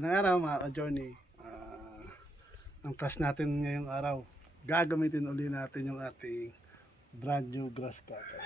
Ng araw mga ka-journey, ang task natin ngayong araw, gagamitin uli natin yung ating brand new grass cutter.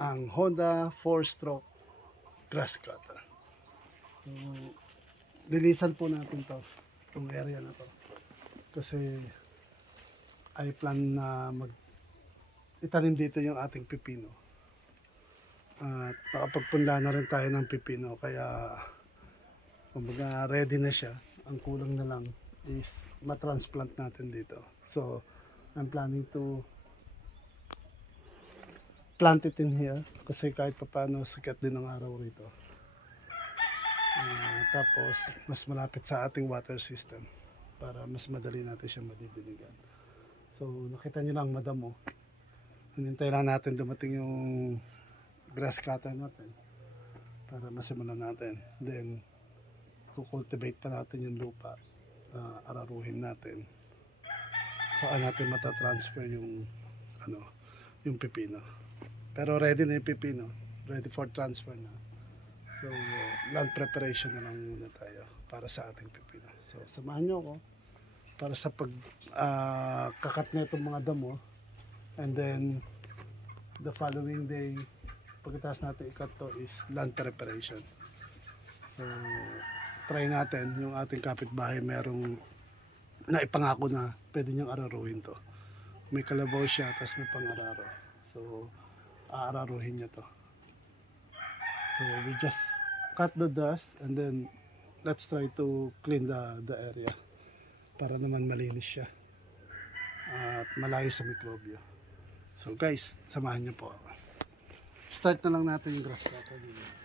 Ang Honda 4-stroke grass cutter. So, linisan po natin itong area na to. Kasi ay plan na itanim dito yung ating pipino. At nakapagpunla na rin tayo ng pipino, kaya kumbaga ready na siya. Ang kulang na lang is matransplant natin dito. So I'm planning to plant it in here kasi kahit pa paano sikat din ang araw rito. Tapos mas malapit sa ating water system para mas madali natin siya madidiligan. So nakita nyo lang, madam, hinintay lang natin dumating yung grass cutter natin para masimulan natin. Then kukultivate pa natin yung lupa, araruhin natin, saan natin matatransfer yung yung pipino. Pero ready na yung pipino, ready for transfer na. So land preparation na lang muna tayo para sa ating pipino. So samahan nyo ako para sa pag kakat na itong mga damo, and then the following day pagkatapos natin ikat to is land preparation. So try natin, yung ating kapitbahay merong naipangako na pwede niyang araruhin to. May kalabaw siya, tapos may pang-araro. So aararuhin niya to. So we just cut the dust and then let's try to clean the area para naman malinis siya at malayo sa mikrobyo. So guys, samahan niyo po ako. Start na lang natin yung grass cutter dito.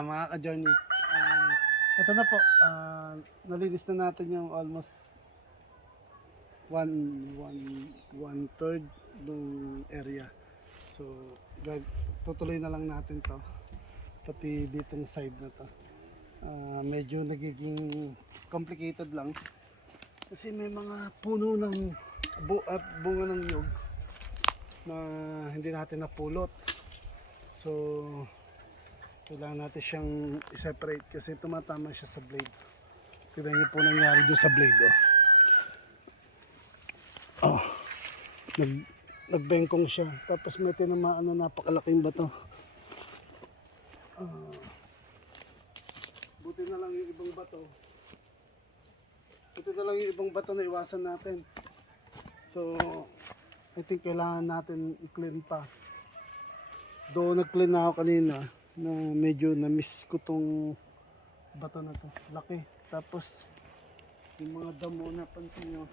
Mga ka-journey. Ito na po, nalinis na natin yung almost one third ng area. So, tutuloy na lang natin to. Pati ditong side na to. Medyo nagiging complicated lang. Kasi may mga puno ng at bunga ng nyug na hindi natin napulot. So, kailangan natin siyang i-separate kasi tumatama siya sa blade. Tignan niyo po nangyari doon sa blade. Nagbengkong siya. Tapos may tinamaan na napakalaking bato. Buti na lang yung ibang bato. Buti na lang yung ibang bato na iwasan natin. So, I think kailangan natin i-clean pa. Though nag-clean na ako kanina, na medyo na-miss ko tong bato na to. Laki. Tapos, yung mga damo na pansin nyo.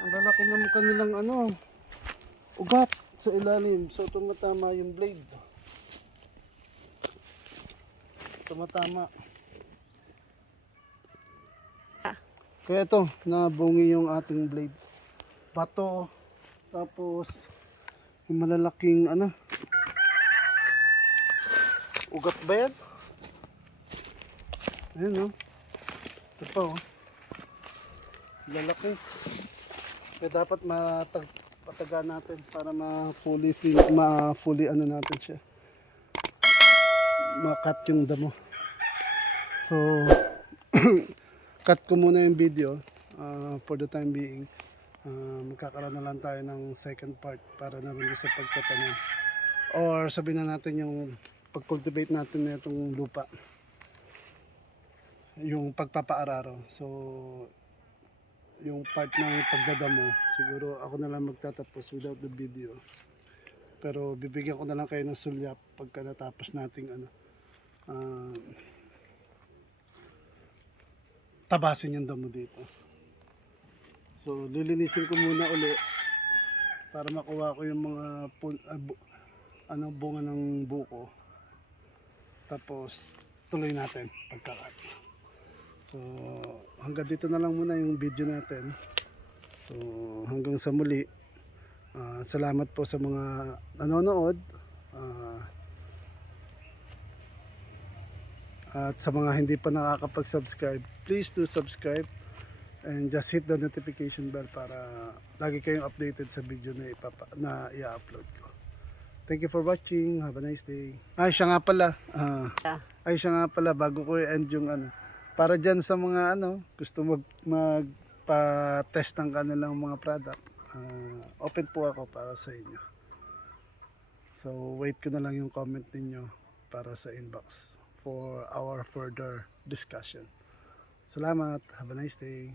Ang lalaki ng kanilang ugat sa ilalim. So, tumatama yung blade. Tumatama. Kaya ito, nabungi yung ating blade. Bato, tapos yung malalaking ugat ba yan? Ayan ito pa lalaki. Kaya dapat mataga natin para ma-fully natin siya. Ma-cut yung damo. So, cut ko muna yung video for the time being. Magkakaroon na lang tayo ng second part para naman sa pagtatanim. Or sabihin na natin yung pag-cultivate natin na itong lupa. Yung pagpapaararo. So, yung part ng pagdadamo, siguro ako na lang magtatapos without the video. Pero bibigyan ko na lang kayo ng sulyap pagka natapos nating tabasin yung damo dito. So, lilinisin ko muna uli para makuha ko yung mga bunga ng buko. Tapos, tuloy natin pagkakat. So, hanggang dito na lang muna yung video natin. So, hanggang sa muli. Salamat po sa mga nanonood. At sa mga hindi pa nakakapag-subscribe, please do subscribe. And just hit the notification bell para lagi kayong updated sa video na i-upload ko. Thank you for watching. Have a nice day. Siya nga pala, bago ko i-end yung para dyan sa mga gusto magpa-test ng kanilang mga product. Open po ako para sa inyo. So, wait ko na lang yung comment ninyo para sa inbox for our further discussion. Salamat. Have a nice day.